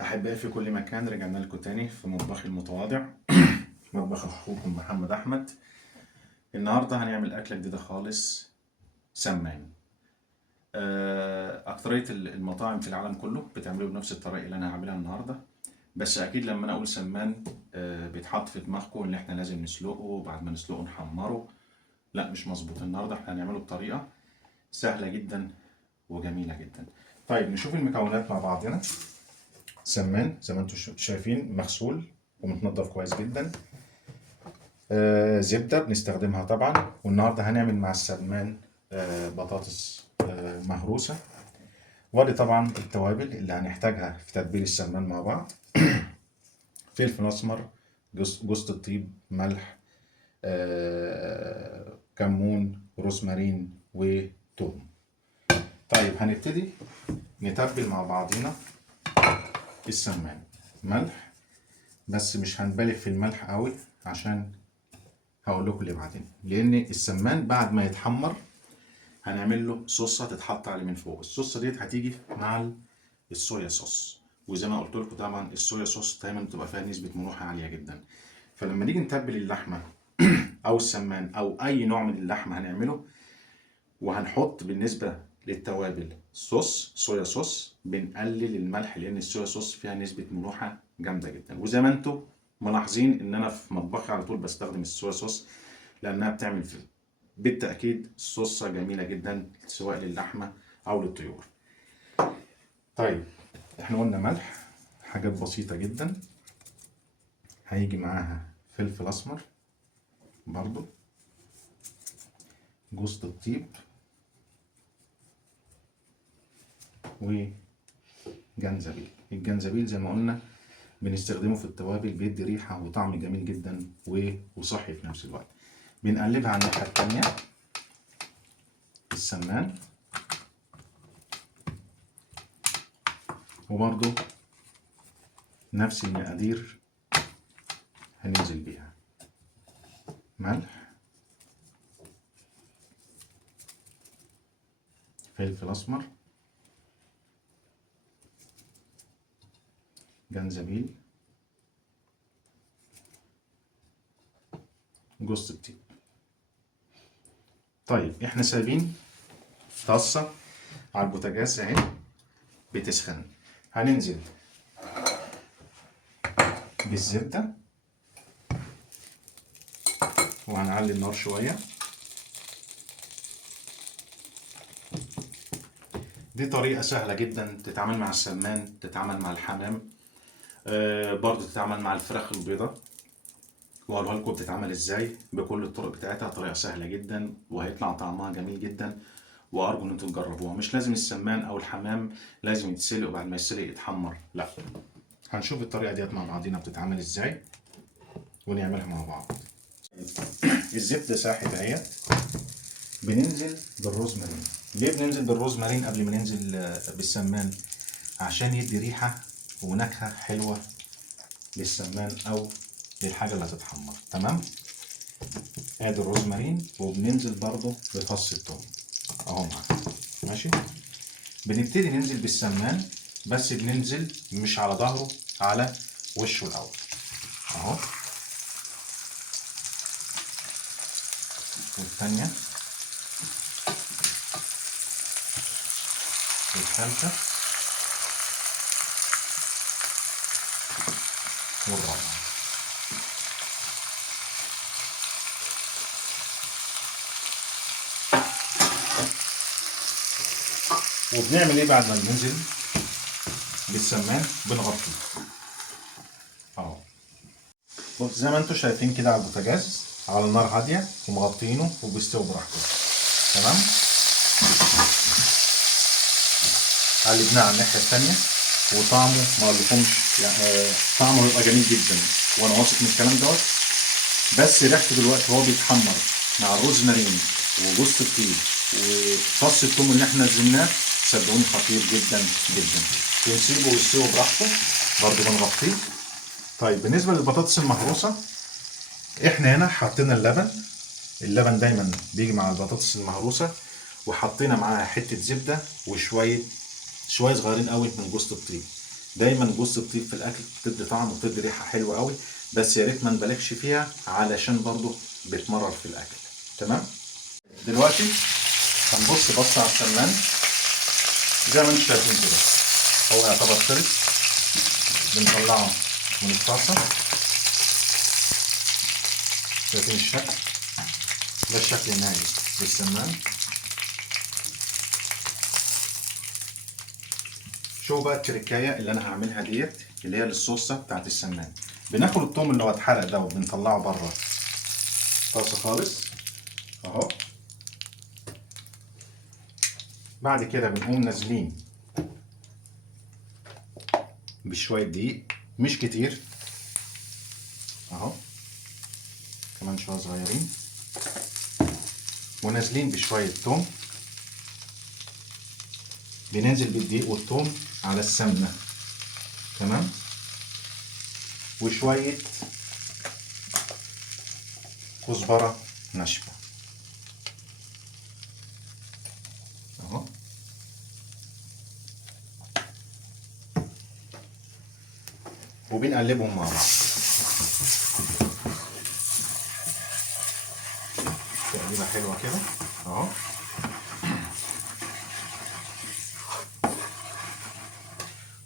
أحبائي في كل مكان، رجعنا لكم تاني في مطبخي المتواضع. مطبخ أخوكم محمد أحمد. النهاردة هنعمل أكلة جديدة خالص، سمان. أكترية المطاعم في العالم كله بتعمله بنفس الطريقة اللي أنا هعملها النهاردة. بس أكيد لما أنا أقول سمان بيتحط في دماغكم إن إحنا لازم نسلقه وبعد ما نسلقه نحمره. لا، مش مظبوط. النهاردة إحنا هنعمله بطريقة سهلة جدا وجميلة جدا. طيب نشوف المكونات مع بعضنا. سمان زي ما انتم شايفين مغسول ومتنضف كويس جدا. زبدة بنستخدمها طبعا، والنهاردة هنعمل مع السمان بطاطس مهروسة. ودي طبعا التوابل اللي هنحتاجها في تتبيل السمان مع بعض. فلفل أسمر، جوز الطيب، ملح، كمون، روزمارين وتوم. طيب هنبتدي نتبل مع بعضينا السمان. ملح، بس مش هنبالغ في الملح قوي عشان هقول لكم اللي بعدين، لان السمان بعد ما يتحمر هنعمل له صوصه تتحط عليه من فوق. الصوصه ديت هتيجي مع الصويا صوص، وزي ما قلت لكم طبعا الصويا صوص دايما بتبقى فيها نسبه ملوحه عاليه جدا. فلما نيجي نتبل اللحمه او السمان او اي نوع من اللحمه هنعمله، وهنحط بالنسبه للتوابل صويا صوص، بنقلل الملح لان الصويا صوص فيها نسبه ملوحه جامده جدا. وزي ما انتم ملاحظين ان انا في مطبخي على طول بستخدم الصويا صوص، لانها بتعمل بالتاكيد صوصه جميله جدا سواء للحمه او للطيور. طيب احنا قلنا ملح، حاجات بسيطه جدا. هيجي معاها فلفل اسمر برضو، جوز الطيب، وجنزبيل. الجنزبيل زي ما قلنا بنستخدمه في التوابل، بيدي ريحه وطعم جميل جدا وصحي في نفس الوقت. بنقلبها على الناحيه التانيه السمان، وبرضو نفس المقادير هننزل بيها. ملح، فلفل اسمر، جنزبيل، جوز الطيب. طيب احنا سايبين طاسه على البوتاجاز اهي بتسخن. هننزل بالزبده وهنعلي النار شويه. دي طريقه سهله جدا تتعامل مع السمان، تتعامل مع الحمام، برضو تتعامل مع الفراخ البيضاء. وأقولها لكم بتتعمل ازاي بكل الطرق بتاعتها. طريقة سهلة جدا وهيطلع طعمها جميل جدا، وأرجو إن انتوا تجربوها. مش لازم السمان أو الحمام لازم يتسلق وبعد ما يتسلق يتحمر، لا. هنشوف الطريقة ديت مع بعضينا بتتعمل ازاي ونعملها مع بعض. الزبدة ساحت اهيت. بننزل بالروزمارين. ليه بننزل بالروزمارين قبل ما ننزل بالسمان؟ عشان يدي ريحة ونكهة حلوة للسمان أو للحاجة اللي هتتحمر. تمام. ادي الروزمارين، وبننزل برضو بفص الثوم اهو معانا. ماشي. بنبتدي ننزل بالسمان، بس بننزل مش على ظهره، على وشه الاول اهو. والثانيه والثالثه والرابعه. وبنعمل ايه بعد ما بننزل بالسمان؟ بنغطيه اهو. بص زي ما انتم شايفين كده على البوتاجاز على نار هاديه ومغطينه وبيستوي براحته. تمام. قلبناه على الناحيه الثانيه، وطعمه ما اقولكمش يعني طعمه هيبقى جميل جدا وانا واثق من الكلام دوت. بس ريحته دلوقتي وهو بيتحمر مع الروزمارين وجوز الطيب وفص الثوم اللي احنا نزلناه، صدقوني خطير جدا جدا. ونسيبه يستوي براحته برضه بنغطيه. طيب بالنسبه للبطاطس المهروسه، احنا هنا حطينا اللبن. اللبن دايما بيجي مع البطاطس المهروسه، وحطينا معاها حته زبده وشويه صغيرين قوي من جوز الطيب. دايما جوز الطيب في الاكل بتدي طعم وبتدي ريحه حلوه قوي، بس يا ريت ما نبالغش فيها علشان برضو بتمرر في الاكل. تمام. دلوقتي هنبص على السمان زي ما انتم شايفين كده، هو يعتبر خلص. بنطلعه من الطاسه، شايفين الشكل ده؟ الشكل النهائي للسمان. شوفوا بقى التركايه اللي انا هعملها ديت، اللي هي للصوصه بتاعت السمان. بناخد الثوم اللي هو اتحرق ده وبنطلعه بره الطاسه خالص اهو. بعد كده بنقوم نازلين بشويه دقيق، مش كتير اهو، كمان شويه صغيرين، ونازلين بشويه ثوم. بننزل بالدقيق والثوم على السمنه، تمام، وشويه كزبره ناشفه اهو. وبنقلبهم مع بعض تقليبه حلوه كده اهو.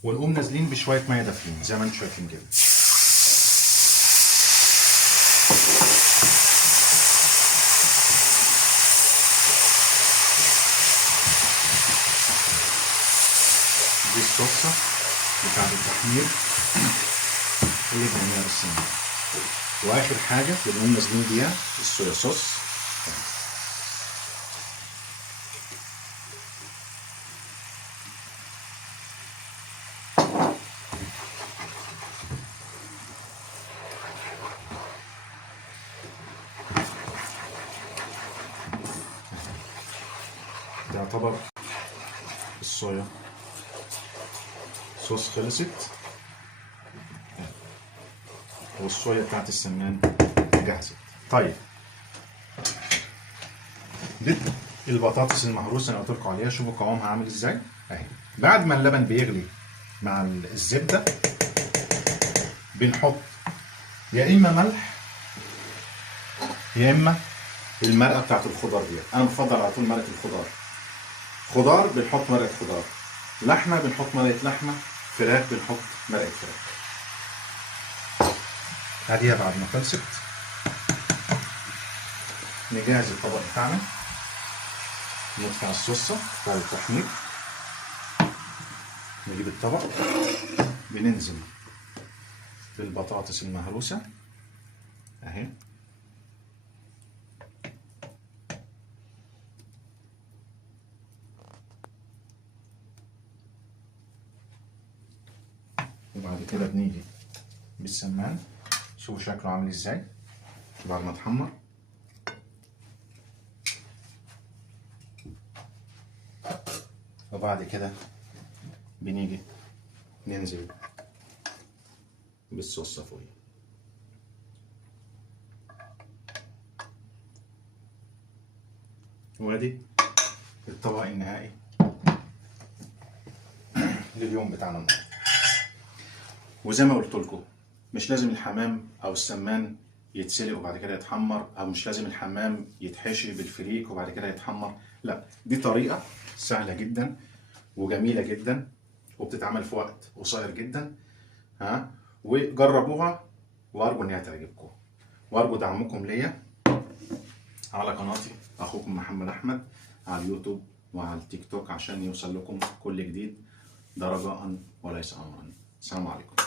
ونقوم نازلين بشويه ميه دافيين زي ما انتم شايفين كده. دي الصوصه بتاعت التحمير اللي بنعملها بالسمنه. واخر حاجه بنقوم نازلين بيها الصويا صوص. يعتبر الصويا صوص خلصت، والصويا بتاعت السمان جاهزه. طيب دي البطاطس المهروسه اللي قلت لكم عليها، شوفوا قوامها عامل ازاي اهي. بعد ما اللبن بيغلي مع الزبده بنحط يا اما ملح يا اما المرقه بتاعت الخضار دي. انا بفضل على طول مرقه الخضار. خضار بنحط مرقه خضار، لحمه بنحط مرقه لحمه، فراخ بنحط مرقه فراخ. اديها بعد ما خلصت نجهز الطبق بتاعنا، ندفع الصوصه بتاع التحمير، نجيب الطبق، بننزل بالبطاطس المهروسه اهي، وبعد كده بنيجي بالسمان. شوفوا شكله عامل ازاي بعد ما اتحمر. وبعد كده بنيجي ننزل بالصوص فوقيه. وادي الطبق النهائي لليوم بتاعنا النهارده. وزي ما قلت لكم مش لازم الحمام او السمان يتسلق وبعد كده يتحمر، او مش لازم الحمام يتحشي بالفريك وبعد كده يتحمر. لا، دي طريقه سهله جدا وجميله جدا وبتتعمل في وقت قصير جدا. وجربوها وارجو انها تعجبكم، وارجو دعمكم ليا على قناتي اخوكم محمد احمد على اليوتيوب وعلى التيك توك عشان يوصل لكم كل جديد، ده رجاء وليس امرا. السلام عليكم.